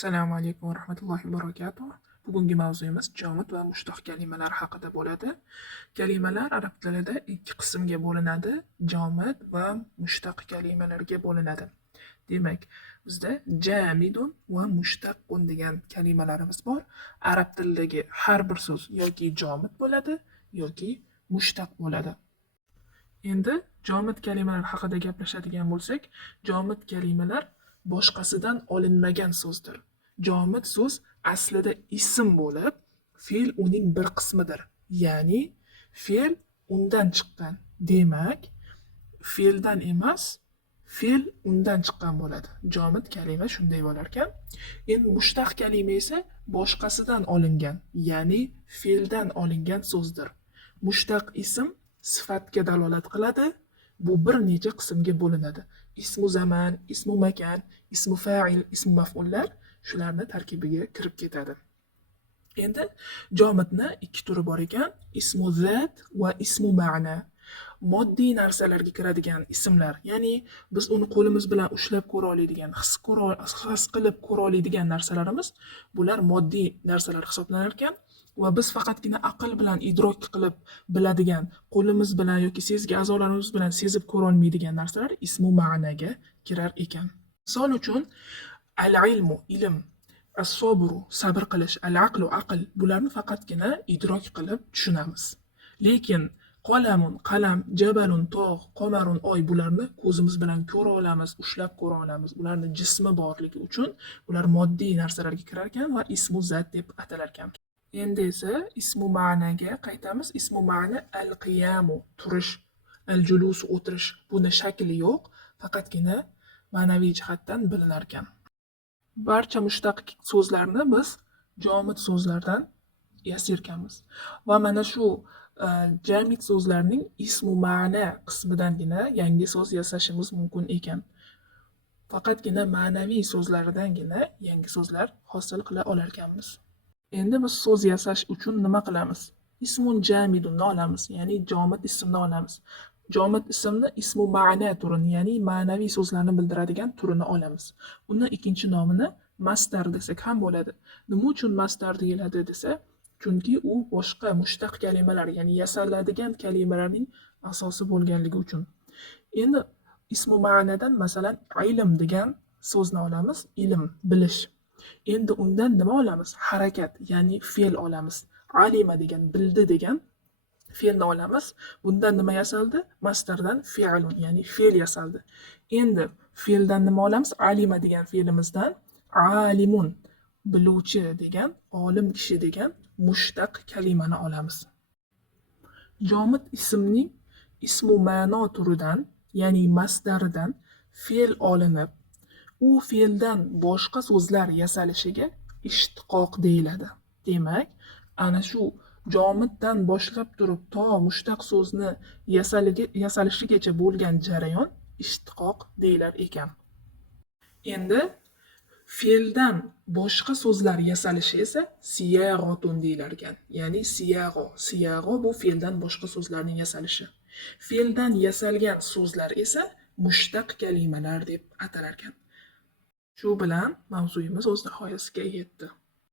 Assalomu alaykum va rahmatullohi va barakatuh. Bugungi mavzuyimiz jamid va mushtaq kalimalar haqida bo'ladi. Kalimalar arab tilida ikki qismga bo'linadi: jamid va mushtaq kalimalarga bo'linadi. Demak, bizda jamidun va mushtaqun degan kalimalarimiz bor. Arab tilidagi har bir so'z yoki jamid bo'ladi yoki mushtaq bo'ladi. Endi jamid kalimalar haqida gaplashadigan bo'lsak, jamid kalimalar boshqasidan olinmagan so'zdir. Jamid so'z aslida ism bo'lib, fe'l uning bir qismidir. Ya'ni fe'l undan chiqqan. Demak, fe'ldan emas, fe'l undan chiqqan bo'ladi. Jamid kalima shunday bo'lar ekan. Endi mushtaq kalima esa boshqasidan olingan, ya'ni fe'ldan olingan so'zdir. Mushtaq ism sifatga dalolat qiladi. Bu bir necha qismga bo'linadi. Ismu zaman, ismu makan, ismu fa'il, ismu maf'ullar shularni tarkibiga kirib ketadi. Endi jamidni ikki turi bor ekan: ismu zat va ismu ma'na. Moddiy narsalarga kiradigan ismlar, ya'ni biz uni qo'limiz bilan ushlab ko'ra oladigan, his qilib ko'ra oladigan narsalarimiz, bular moddiy narsalar hisoblanar ekan. Va biz faqatgina aql bilan idrok qilib biladigan, qo'limiz bilan yoki sezgi a'zolarimiz bilan sezib ko'ra olmaydigan narsalar ismu ma'naga kirar ekan. Misol uchun, al-ilmu ilm, as-sabru sabr qilish, al-aqlu aql, bularni faqatgina idrok qilib tushunamiz. Lekin qalamun qalam, jabalun tog', qamarun oy, bularni ko'zimiz bilan ko'ra olamiz, ushlab ko'ra olamiz. Bularni jismi borligi uchun bular moddiy narsalarga kirar ekan va ismu zat deb atalar ekan. Endi esa ismu ma'naga qaytamiz. Ismu ma'na al-qiyamu turish, al-julusu o'tirish. Buni shakli yo'q, faqatgina ma'naviy jihatdan bilinar ekan. Barcha mushtaq so'zlarni biz jamid so'zlardan yasirkanmiz. Va mana shu jamid so'zlarning ismu ma'na qismidangina yangi so'z yasashimiz mumkin ekan. Faqatgina ma'naviy so'zlaridangina yangi so'zlar hosil qila olar ekanmiz. Endi biz so'z yasash uchun nima qilamiz? Ismun jamidunni olamiz, ya'ni jamid ismni olamiz. Jamid ismni ismu ma'na turini, ya'ni ma'naviy so'zlarni bildiradigan turini olamiz. Uni ikkinchi nomini masdar desak ham bo'ladi. Nima uchun masdar deyiladi desa, chunki u boshqa mushtaq kalimalar, ya'ni yasaladigan kalimalarning asosi bo'lganligi uchun. Endi ismu ma'nadan masalan ilm degan so'zni olamiz, ilm, bilish. Endi undan nima olamiz? Harakat, ya'ni fe'l olamiz. Alima degan, bildi degan fe'lni olamiz. Bundan nima yasaldi? Masdardan fi'lun, ya'ni fe'l yasaldi. Endi fe'ldan nima olamiz? Alima degan fe'limizdan alimun, biluvchi degan, olim kishi degan mushtaq kalimani olamiz. Jamid ismning ismu ma'no turidan, ya'ni masdaridan fe'l olinib, u fe'ldan boshqa so'zlar yasalishiga ishtiqoq deyiladi. Demak, ana shu jamiddan boshlab turib to mushtaq so'zni yasalishigacha bo'lgan jarayon ishtiqoq deyilar ekan. Endi fe'ldan boshqa so'zlar yasalishi esa siyag'otun deyilar ekan. Ya'ni siyag'o bu fe'ldan boshqa so'zlarning yasalishi. Fe'ldan yasalgan so'zlar esa mushtaq kalimalar deb atalar ekan. Shu bilan mavzuyimiz o'z nihoyasiga yetdi.